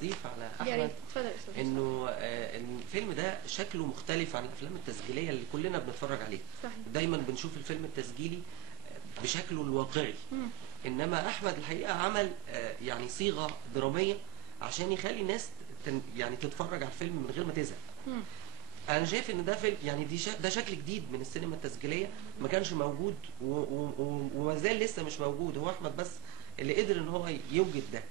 اضيف على يا ريت. احمد اتفضل يا استاذ. انه الفيلم ده شكله مختلف عن الافلام التسجيليه اللي كلنا بنتفرج عليها. صحيح. دايما بنشوف الفيلم التسجيلي بشكله الواقعي. انما احمد الحقيقه عمل يعني صيغه دراميه عشان يخلي الناس يعني تتفرج على الفيلم من غير ما تزهق. انا شايف ان ده فيلم يعني ده شكل جديد من السينما التسجيليه ما كانش موجود وما زال لسه مش موجود. هو احمد بس اللي قدر ان هو يوجد ده،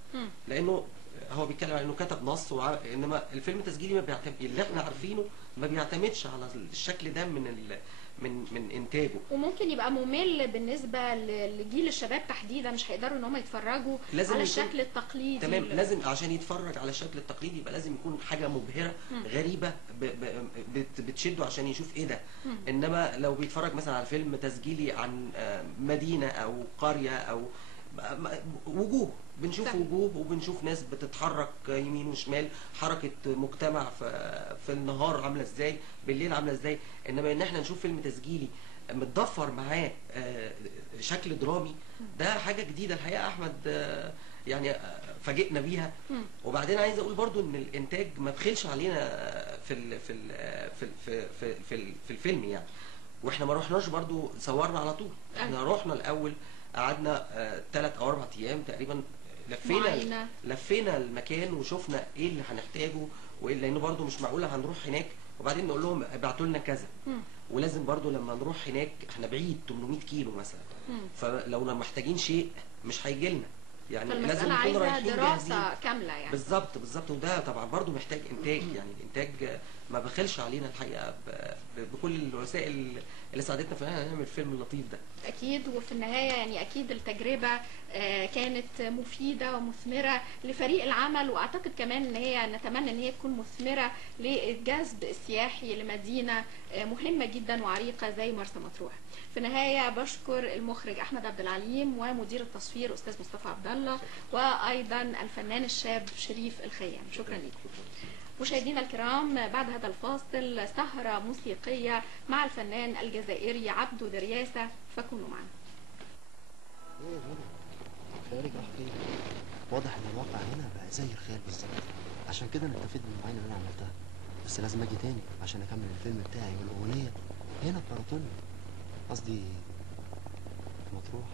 لانه هو بيتكلم عن انه كتب نص انما الفيلم التسجيلي ما بيعتمد، اللي احنا عارفينه ما بيعتمدش على الشكل ده من انتاجه، وممكن يبقى ممل بالنسبه لجيل الشباب تحديدا، مش هيقدروا ان هم يتفرجوا على الشكل التقليدي. تمام. لازم عشان يتفرج على الشكل التقليدي يبقى لازم يكون حاجه مبهره غريبه بتشده عشان يشوف ايه ده. انما لو بيتفرج مثلا على فيلم تسجيلي عن مدينه او قريه او وجوه، بنشوف وجوه وبنشوف ناس بتتحرك يمين وشمال، حركة مجتمع في النهار عاملة ازاي، بالليل عاملة ازاي. انما ان احنا نشوف فيلم تسجيلي متضفر معاه شكل درامي، ده حاجة جديدة الحقيقة. احمد يعني فاجئنا بيها. وبعدين عايز اقول برضو ان الانتاج ما بخلش علينا في الفيلم يعني. واحنا ما رحناش برضو صورنا على طول، احنا رحنا الاول قعدنا 3 أو 4 أيام تقريبا، لفينا المكان وشفنا ايه اللي هنحتاجه وايه، لانه برضو مش معقوله هنروح هناك وبعدين نقول لهم ابعتوا لنا كذا. ولازم برضو لما نروح هناك احنا بعيد 800 كيلو مثلا، فلو محتاجين شيء مش هيجي لنا يعني، لازم نكون رايحين دراسه كامله يعني. بالظبط. وده طبعا برضو محتاج انتاج يعني. الانتاج ما بخلش علينا الحقيقه بكل الوسائل اللي ساعدتنا في ان نعمل الفيلم اللطيف ده. اكيد. وفي النهايه يعني اكيد التجربه كانت مفيده ومثمره لفريق العمل، واعتقد كمان ان هي نتمنى ان هي تكون مثمره للجذب السياحي لمدينه مهمه جدا وعريقه زي مرسى مطروح. في النهايه بشكر المخرج احمد عبد العليم ومدير التصوير استاذ مصطفى عبد الله، وايضا الفنان الشاب شريف الخيام. شكرا لكم. مشاهدينا الكرام، بعد هذا الفاصل سهرة موسيقية مع الفنان الجزائري عبدو درياسة، فكونوا معنا. ايه خيالك راح فين؟ واضح ان الواقع هنا بقى زي الخيال بالظبط، عشان كده انا اكتفيت بالمعاينه اللي انا عملتها، بس لازم اجي تاني عشان اكمل الفيلم بتاعي والاغنيه هنا في ماراثون، قصدي مطروح.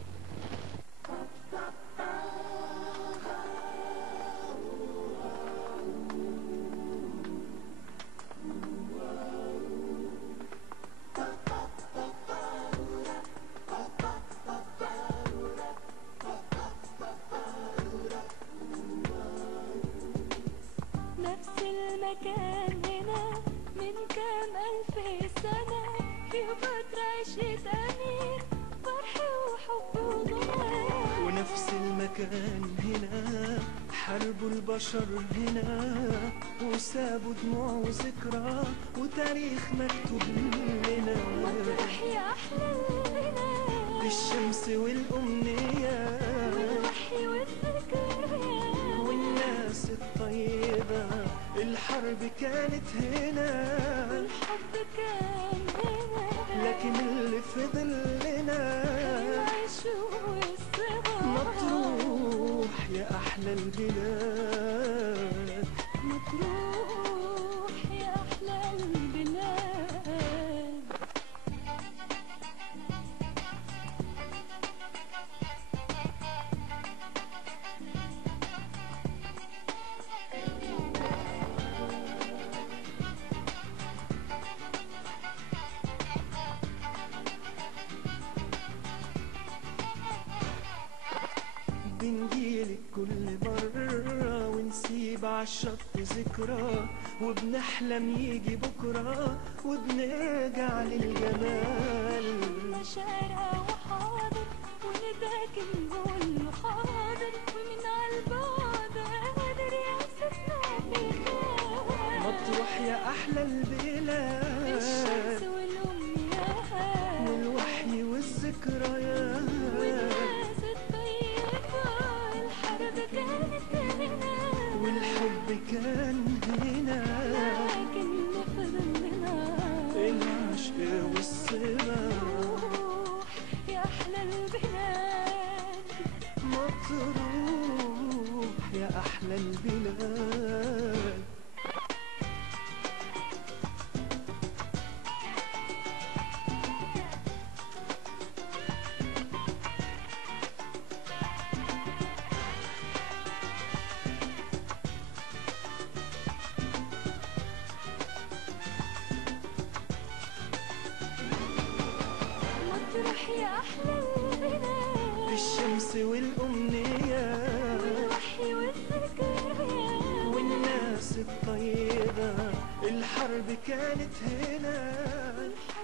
نفس المكان هنا من كام ألف سنة، في بطر عشرة أمير فرح وحب وضمان. ونفس المكان هنا حاربوا البشر هنا، وسابوا دموع وذكرى وتاريخ مكتوب لنا. مطرح يا أحلى البلاد، الشمس والأمنية والوحي والذكريات والناس الطيبة. الحرب كانت هنا والحب كان هنا، لكن اللي فضل لنا العيش والصبر. مطروح يا أحلى البلاد، مطروح يا أحلى البلاد. بنجيلك كل مرة ونسيب عالشط ذكرى، وبنحلم يجي بكرة وبنرجع للجمال. شارع وحاضر ونداك نقول حاضر، ومن عالبعد قادر يوصفنا بالخيال. مطروح يا أحلى البلاد، الشمس والأمنيات والوحي والذكريات والناس الطيبة. الحرب كانت هنا والحب كان هنا، لكن فضل لنا العشق والصبا. مطروح يا أحلى البلاد، مطروح يا أحلى البلاد. يا أحلى البلاد في الشمس والأمنية والوحي والذكريات والناس الطيبة الحرب كانت هنا والحب